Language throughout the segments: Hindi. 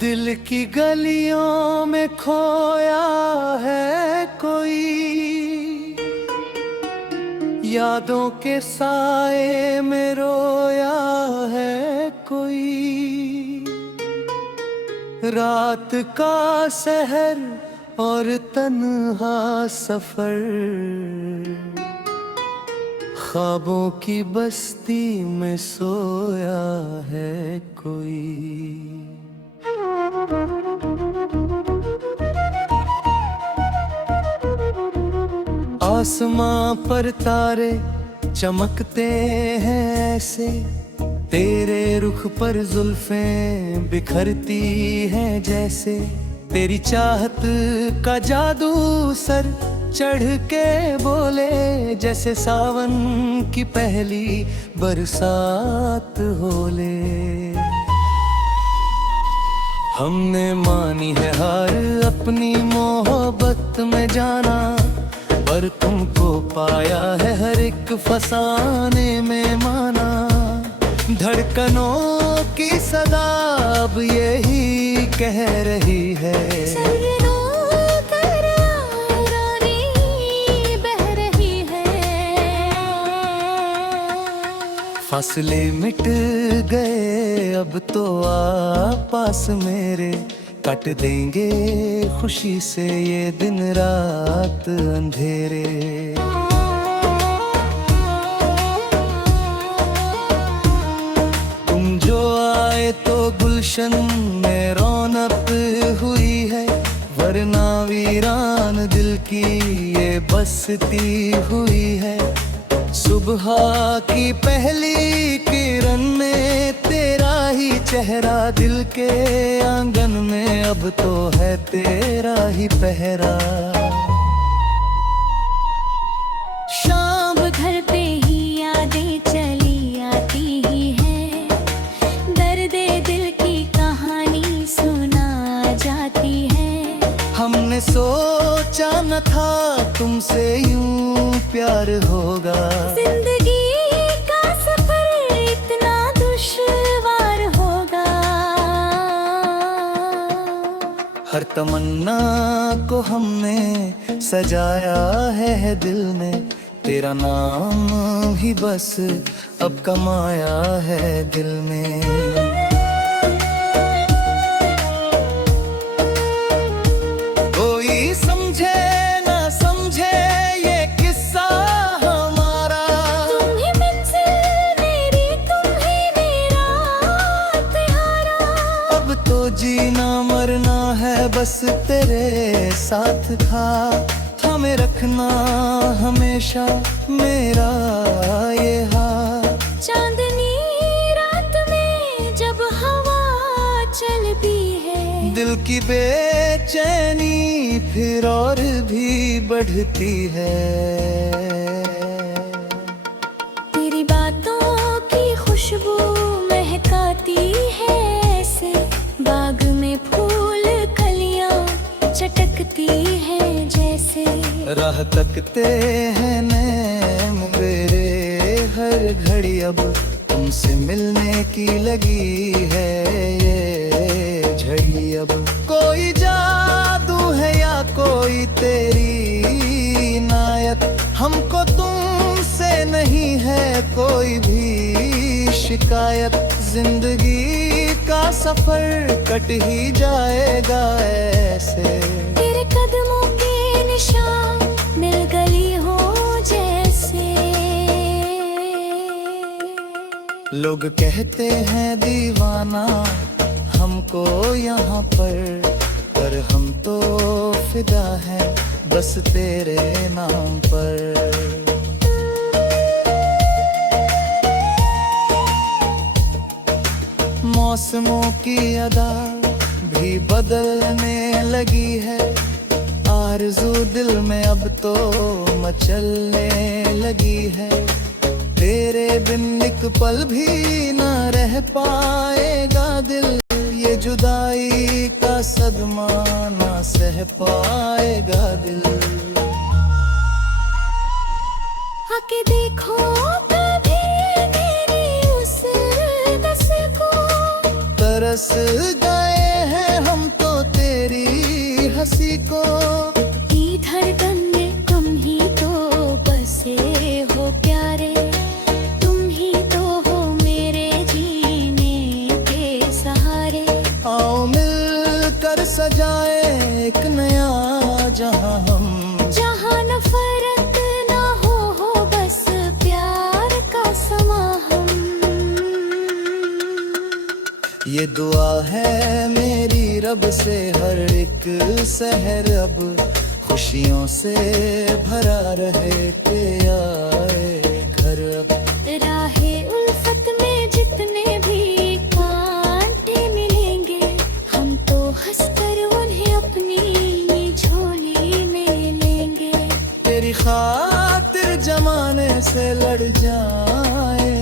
दिल की गलियों में खोया है कोई, यादों के साए में रोया है कोई। रात का सहर और तन्हा सफर, ख्वाबों की बस्ती में सोया है कोई। आसमां पर तारे चमकते हैं ऐसे, तेरे रुख पर जुल्फें बिखरती हैं जैसे। तेरी चाहत का जादू सर चढ़ के बोले, जैसे सावन की पहली बरसात होले। हमने मानी है हार अपनी मोहब्बत में जाना, पर तुमको पाया है हर एक फसाने में माना। धड़कनों की सदा अब यही कह रही है, फासले मिट गए अब तो आ पास मेरे। कट देंगे खुशी से ये दिन रात अंधेरे। तुम जो आए तो गुलशन में रौनक हुई है, वरना वीरान दिल की ये बस्ती हुई है। सुबह की पहली किरण में तेरा ही चेहरा, दिल के आंगन में अब तो है तेरा ही पहरा। शाम घर पे ही यादें चली आती ही है, दर्दे दिल की कहानी सुना जाती है। हमने सोचा न था तुमसे यूं प्यार होगा, जिंदगी का सफर इतना दुश्वार होगा। हर तमन्ना को हमने सजाया है दिल में, तेरा नाम ही बस अब कमाया है दिल में। जीना मरना है बस तेरे साथ था, हमें रखना हमेशा मेरा ये हाथ। चांदनी रात में जब हवा चलती है, दिल की बेचैनी फिर और भी बढ़ती है। तेरी बातों की खुशबू महकाती है ऐसे, बाग में फूल कलियां चटकती हैं जैसे। राह तकते हैं नैन मेरे हर घड़ी, अब तुमसे मिलने की लगी है ये झड़ी। अब कोई जादू है या कोई तेरी इनायत, हमको तुमसे नहीं है कोई भी शिकायत। जिंदगी का सफर कट ही जाएगा ऐसे, तेरे कदमों के निशान मिल गई हो जैसे। लोग कहते हैं दीवाना हमको यहाँ पर हम तो फिदा हैं बस तेरे नाम पर। मौसमों की अदा भी बदलने लगी है, आरज़ू दिल में अब तो मचलने लगी है। तेरे बिन एक पल भी न रह पाएगा दिल, ये जुदाई का सदमा न सह पाएगा दिल। आके देखो कभी मेरी उस दस को, तरस गए हैं सजाए एक नया जहां हम, जहाँ न फर्क ना हो बस प्यार का समा हम। ये दुआ है मेरी रब से हर एक शहर अब खुशियों से भरा रहे के आए घर अब। राहे उल्फत में जितने भी कांटे मिलेंगे, हम तो हंसकर उन्हें अपनी झोली में लेंगे। तेरी खातिर जमाने से लड़ जाए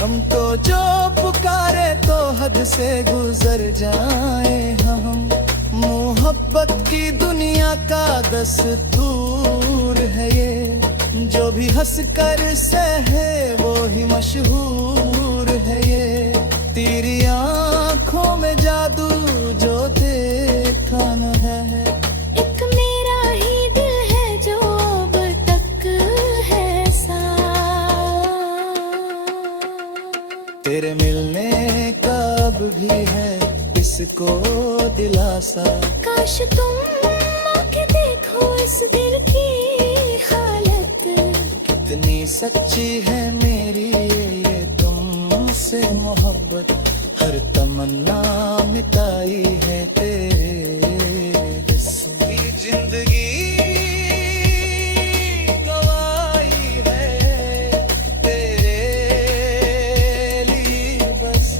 हम तो जो पुकारे तो हद से गुजर जाए हम। मोहब्बत की दुनिया का दस्तूर है ये, जो भी हंस कर सहे वो ही मशहूर है ये। तेरी आँखों में जादू जो देखा न है, एक मेरा ही दिल है जो अब तक है साथ। तेरे मिलने का अब भी है इसको दिलासा। काश तुम आके देखो इस दिल की हालत, कितनी सच्ची है मेरी ये तुमसे मोहब्बत। हर तमन्ना मिटाई है तेरे से, जिंदगी गवाई है तेरे लिए बस।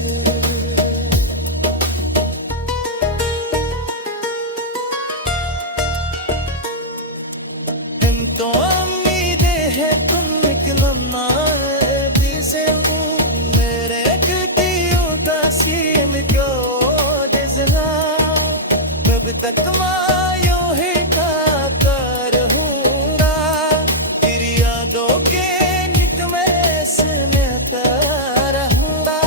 तो उम्मीदें है तुम निकलो ना दिसे मेरे गटी उदासी में क्यों दिसना। कब तक मायो ही कातर हूँगा, तेरी यादों के नित में सुनता रहूँगा।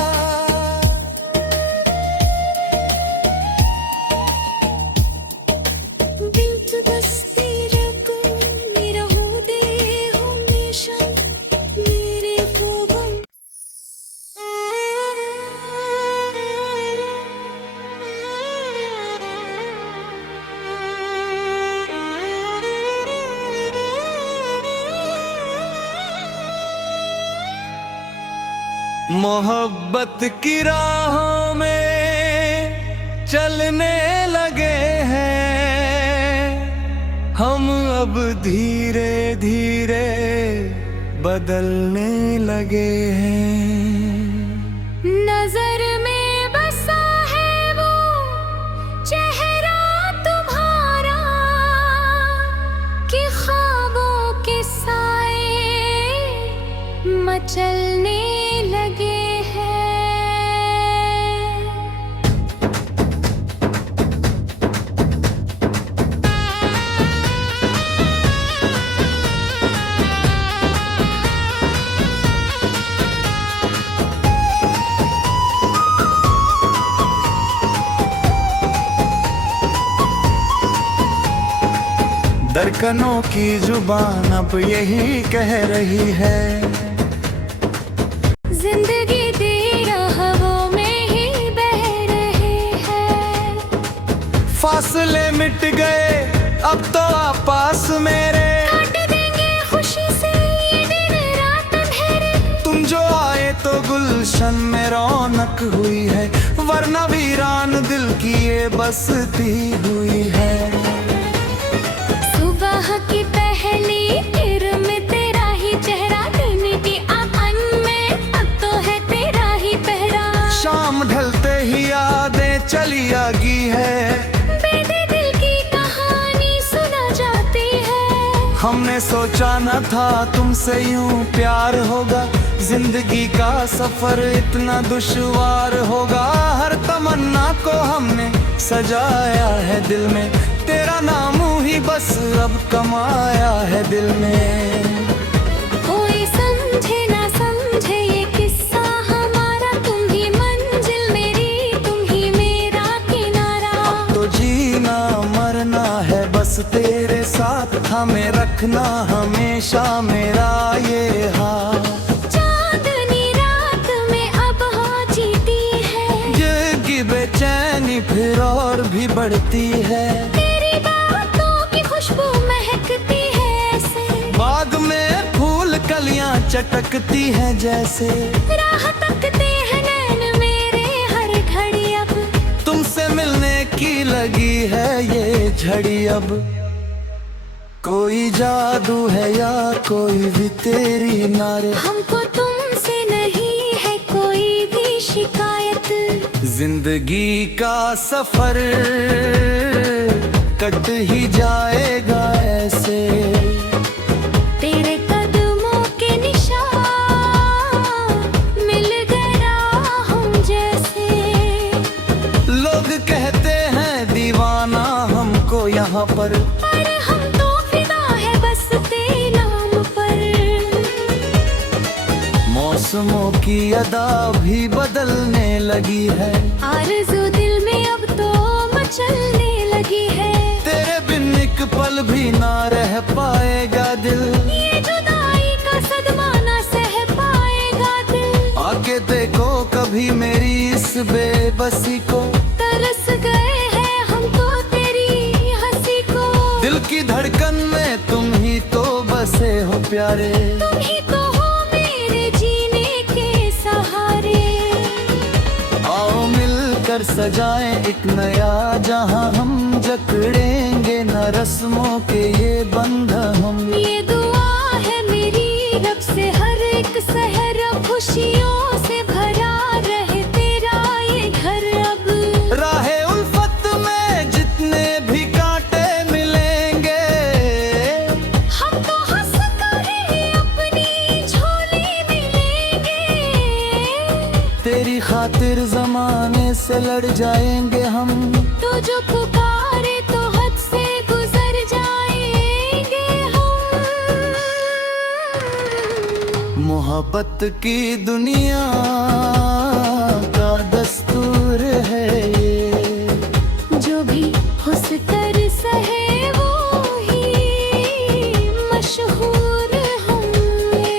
दिल तो दस्ती मोहब्बत की राहों में चलने लगे हैं हम, अब धीरे धीरे बदलने लगे हैं। नजर में बसा है वो चेहरा तुम्हारा, कि ख्वाबों के साए मचलने लगे हैं। धड़कनों की जुबान अब यही कह रही है, जिंदगी तेरा हवों में ही बह रहे हैं। फासले मिट गए अब तो आप पास मेरे, काट देंगे खुशी से ये दिन रात अंधेरे। तुम जो आए तो गुलशन में रौनक हुई है, वरना वीरान दिल की ये बसती हुई है। सुबह की पहली किरण में तेरा ही चेहरा, दिन की आंखन में अब तो है तेरा ही पहरा। शाम ढलते ही यादें चली आगी है, बेदे दिल की कहानी सुना जाती है। हमने सोचा न था तुमसे यूं प्यार होगा, जिंदगी का सफर इतना दुश्वार होगा। हर तमन्ना को हमने सजाया है दिल में, तेरा नाम ही बस अब कमाया है दिल में। कोई समझे ना समझे ये किस्सा हमारा, तुम ही मंजिल मेरी तुम ही मेरा किनारा। अब तो जीना मरना है बस तेरे साथ, हमें रखना हमेशा मेरा ये हाथ। चांदनी रात में अब हो जीती है, जिंदगी बेचैनी फिर और भी बढ़ बढ़ती है। तेरी बातों की खुशबू महकती है ऐसे, बाग में फूल कलियां चटकती हैं जैसे। राह तकते हैं नैन मेरे हर घड़ी अब, तुमसे मिलने की लगी है ये झड़ी अब। कोई जादू है या कोई भी तेरी नारे, हमको तुमसे नहीं है कोई भी शिकायत। जिंदगी का सफर कट ही जाएगा ऐसे। तेरे कदमों के निशान मिल गया हम जैसे। लोग कहते हैं दीवाना हमको यहाँ पर हम तो फिदा है बस तेरे नाम पर। मौसमों की अदा भी बदलने लगी है। आरज़ू दिल में अब तो मचलने लगी है। तेरे बिन एक पल भी ना रह पाएगा दिल। ये जुदाई का सदमा ना सह पाएगा दिल। आके देखो कभी मेरी इस बेबसी को, तरस गए हैं हम तो तेरी हंसी को। दिल की धड़कन में तुम ही तो बसे हो प्यारे। तुम ही तो हो मेरे जीने के सहारे। आओ मिलकर सजाएं एक नया जहां, हम जकड़ेंगे न रस्मों के ये बंध हम। ये दुआ है मेरी रब से हर एक सहर खुशियों से भरा रहे तेरा ये घर अब। राहे उल्फत में जितने भी कांटे मिलेंगे, हम तो हंस कर ही अपनी झोली मिलेंगे। तेरी खातिर जमाने से लड़ जाएंगे हम। तो जो पुकारे तो हद से गुजर जाएंगे हम। मोहब्बत की दुनिया का दस्तूर है ये, जो भी हुस कर सहे वो ही मशहूर होंगे।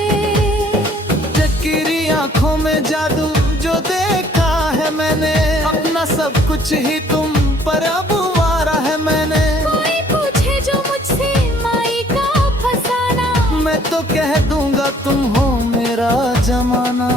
चकिरी आंखों में जादू जो देखा है मैंने, अपना सब कुछ ही तुम पर अब वारा है मैंने। कोई पूछे जो मुझसे माई का फसाना, मैं तो कह दूंगा तुम हो मेरा जमाना।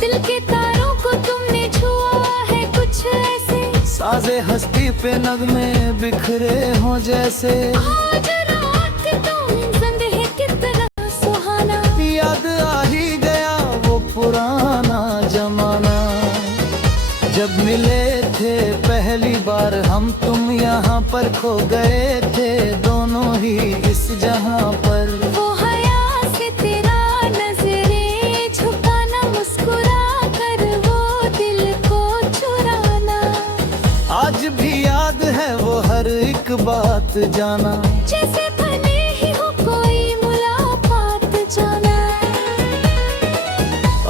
दिल के तारों को तुमने छुआ है कुछ ऐसे, साजे हस्ती पे नगमे बिखरे हो जैसे। आज रात तुम जिंद है कितना सुहाना। याद आ ही गया वो पुराना जमाना, जब मिले थे पहली बार हम तुम यहाँ पर खो गए थे दोनों ही इस जहाँ पर। वो हया से तेरा नजरें झुकाना, मुस्कुरा कर वो दिल को चुराना। आज भी याद है वो हर एक बात जाना, जैसे बने ही हो कोई मुलाकात जाना।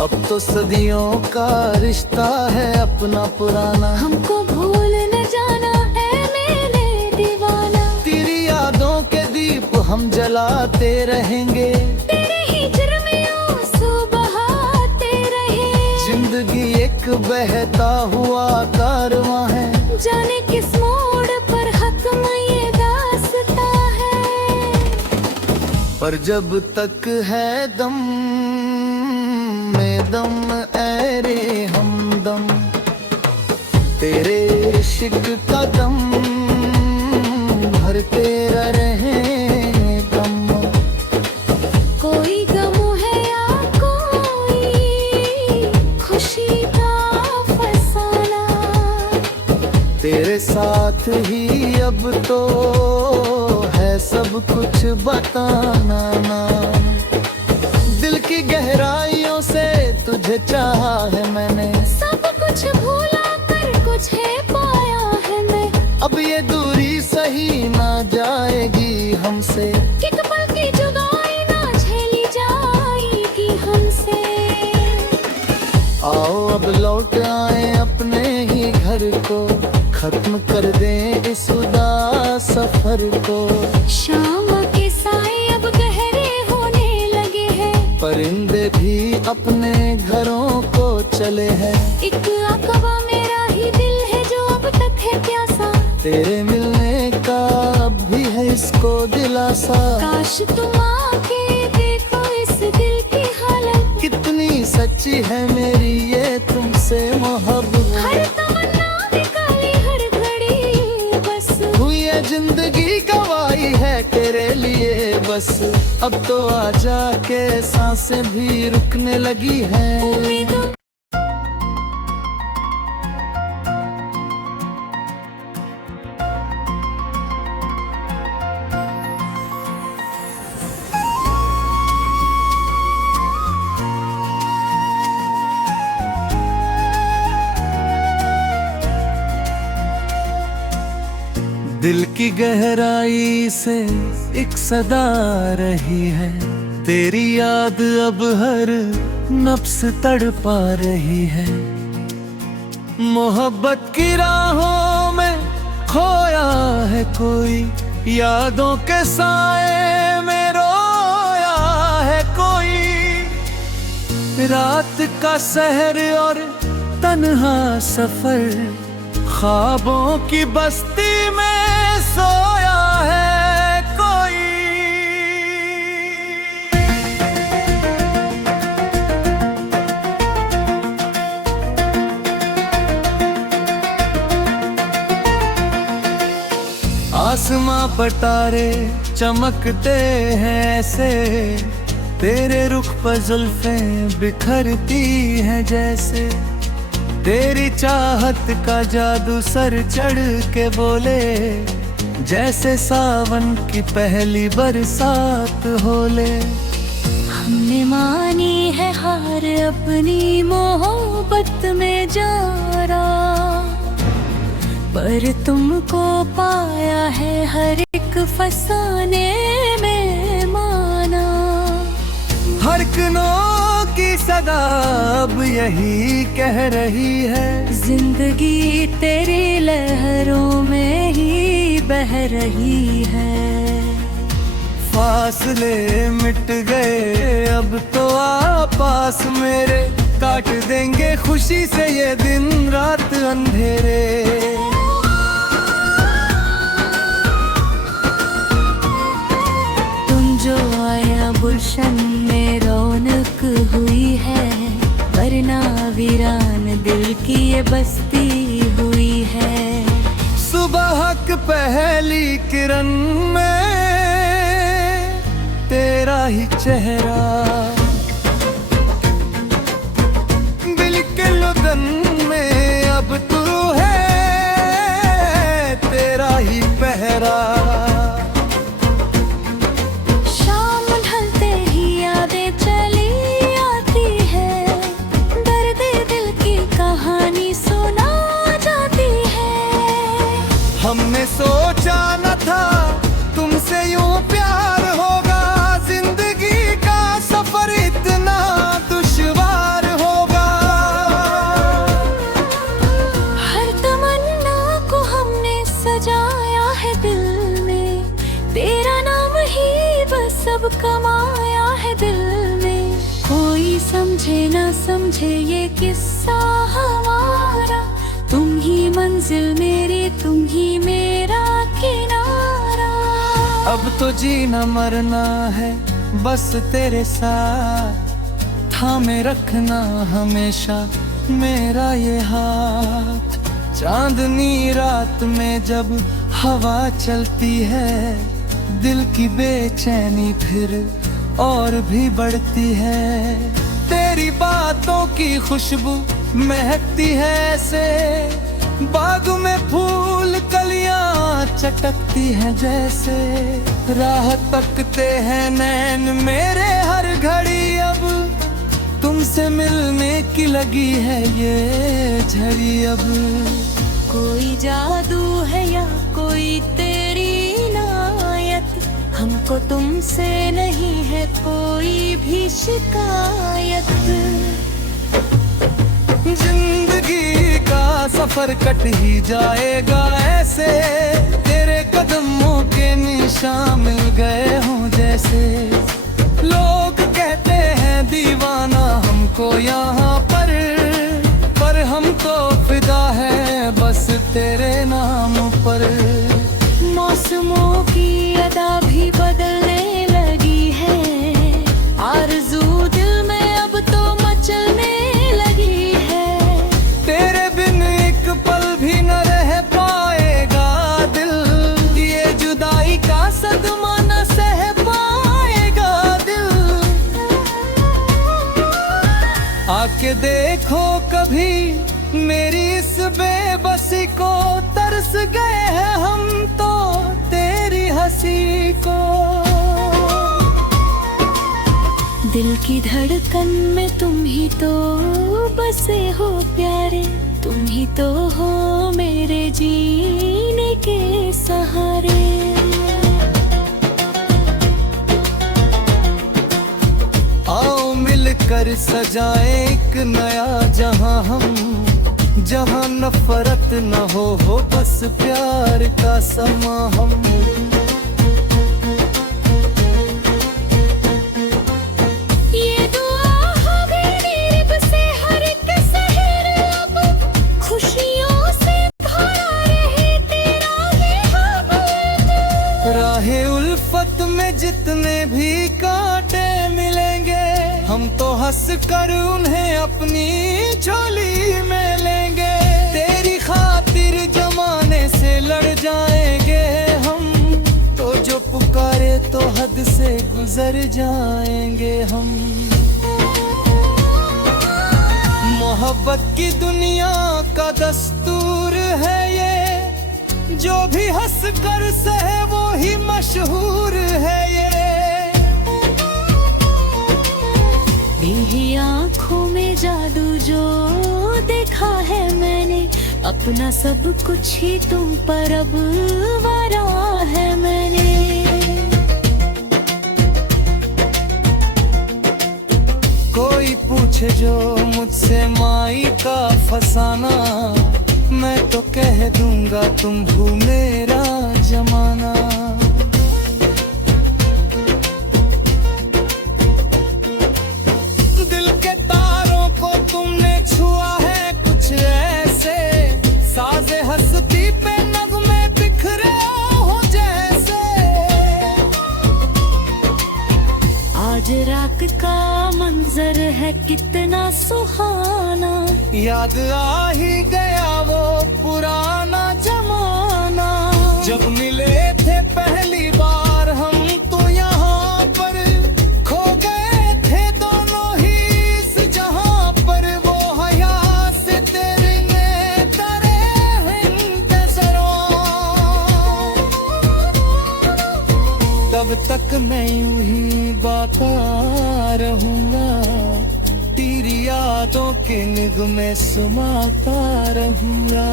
अब तो सदियों का रिश्ता है अपना पुराना। हमको भूल न जाना है मेरे दीवाना। तेरी यादों के दीप हम जलाते रहेंगे, तेरे हिज्र में आंसू बहाते रहे। जिंदगी एक बहता हुआ कारवां है, जाने किस मोड़ पर खत्म ये दास्तां है। पर जब तक है दम में दम ऐ रे हमदम, तेरे इश्क का दम भरते रहे गम। कोई गम है या कोई खुशी का फसाना, तेरे साथ ही अब तो है सब कुछ बताना ना। दिल की गहराइयों से तुझे चाहा है मैंने, सब कुछ भूला कर कुछ है पाया है मैं। अब ये दूरी सही ना जाएगी हमसे, कि कपल की जुदाई ना झेली जाएगी हमसे। आओ अब लौट आए अपने ही घर को, खत्म कर दें इस उदास सफर को। शाम के साए अब गहरे होने लगे हैं, परिंदे भी अपने घरों को चले हैं। एक अकवा मेरा ही दिल है जो अब तक है प्यासा। तेरे मिलने का अब भी है इसको दिलासा। काश तुम आके देखो इस दिल की हालत, कितनी सच्ची है मेरी ये तुमसे मोहब्बत। हर तमन्ना निकाली हर घड़ी बस, हुई है जिंदगी गवाई है तेरे लिए बस। अब तो आजा के सांसें भी रुकने लगी है। उम्मीदों दिल की गहराई से एक सदा रही है, तेरी याद अब हर नफ्स तड़पा रही है। मोहब्बत की राहों में खोया है कोई, यादों के साए में रोया है कोई। रात का सहर और तन्हा सफर, ख्वाबों की बस्ती में सोया है कोई। आसमां पर तारे चमकते हैं ऐसे, तेरे रुख पर जुल्फें बिखरती हैं जैसे। तेरी चाहत का जादू सर चढ़ के बोले, जैसे सावन की पहली बरसात होले। हमने मानी है हार अपनी मोहब्बत में जारा, पर तुमको पाया है हर एक फसाने में माना। हर कनों की सदा अब यही कह रही है, जिंदगी तेरी लहरों में ही बह रही है। फासले मिट गए अब तो आ पास मेरे, काट देंगे खुशी से ये दिन रात अंधेरे। तुम जो आया गुलशन में रौनक हुई है, वरना वीरान दिल की ये बस्ती हुई है। सुबह की पहली किरण में तेरा ही चेहरा, बिल्कुल उदन में अब तू है, तेरा ही पहरा। शाम ढलते ही यादें चली आती है, दर्द दिल की कहानी सुना जाती है। हमने सोचा न था तुमसे यूं प्यार होगा, जिंदगी का सफर इतना दुश्वार होगा। हर तमन्ना को हमने सजाया है दिल में, तेरा नाम ही बस अब कमाया है दिल में। कोई समझे ना समझे ये किस्सा हमारा, तुम ही मंजिल मेरी तुम ही मेरा किनारा। अब तो जीना मरना है बस तेरे साथ, थामे रखना हमेशा मेरा ये हाथ। चांदनी रात में जब हवा चलती है, दिल की बेचैनी फिर और भी बढ़ती है। तेरी बातों की खुशबू महकती है ऐसे, बाग में फूल कलियां चटकती हैं जैसे। राह तकते हैं नैन मेरे हर घड़ी, अब तुमसे मिलने की लगी है ये झड़ी। अब कोई जादू है या कोई तेरी इनायत, हमको तुमसे नहीं है कोई भी शिकायत। जिंदगी का सफर कट ही जाएगा ऐसे, तेरे कदमों के निशान मिल गए हों जैसे। लोग कहते हैं दीवाना हमको यहाँ पर हम तो फिदा है बस तेरे नाम पर। मौसमों की अदा भी बदलने लगी है, आरज़ू दिल में अब तो मचलने लगी है। तेरे बिन एक पल भी न रह पाएगा दिल, ये जुदाई का सदमा न सह पाएगा दिल। आके देखो कभी मेरी इस बेबसी को, तरस गए हैं हम तो तेरी हंसी को। दिल की धड़कन में तुम ही तो बसे हो प्यारे, तुम ही तो हो मेरे जीने के सहारे। आओ मिलकर सजाए एक नया जहां हम, जहां नफरत न हो बस प्यार का समा हम। ये दुआ हो गई रब से हर एक शहर अब, खुशियों से भरा रहे तेरा बेहद। राहे उल्फत में जितने भी कांटे मिलेंगे, हम तो हंस कर उन्हें अपनी झोली में लेंगे। तेरी खातिर जमाने से लड़ जाएंगे हम, तो जो पुकारे तो हद से गुजर जाएंगे हम। मोहब्बत की दुनिया का दस्तूर है ये, जो भी हंस कर सहे वो ही मशहूर है ये। यही आँखों में जादू जो देखा है मैंने, अपना सब कुछ ही तुम पर अब वारा है मैंने। कोई पूछे जो मुझसे माई का फसाना, मैं तो कह दूंगा तुम हो मेरा जमाना। दिल के तारों को तुमने छुआ है कुछ ऐसे, साजे हंसती पे नगमे बिखरे हो जैसे। आज रात का मंजर है कितना सुहाना, याद आ ही गया वो पुराना जमाना। जब मिले थे पहली बार हम तो यहाँ पर, खो गए थे दोनों ही इस जहाँ पर। वो हया से तेरे ने तरे इंतज़ारों, तब तक मैं यूं ही बाता रहूंगा, तेरी यादों के निगमे सुमाता रहूंगा।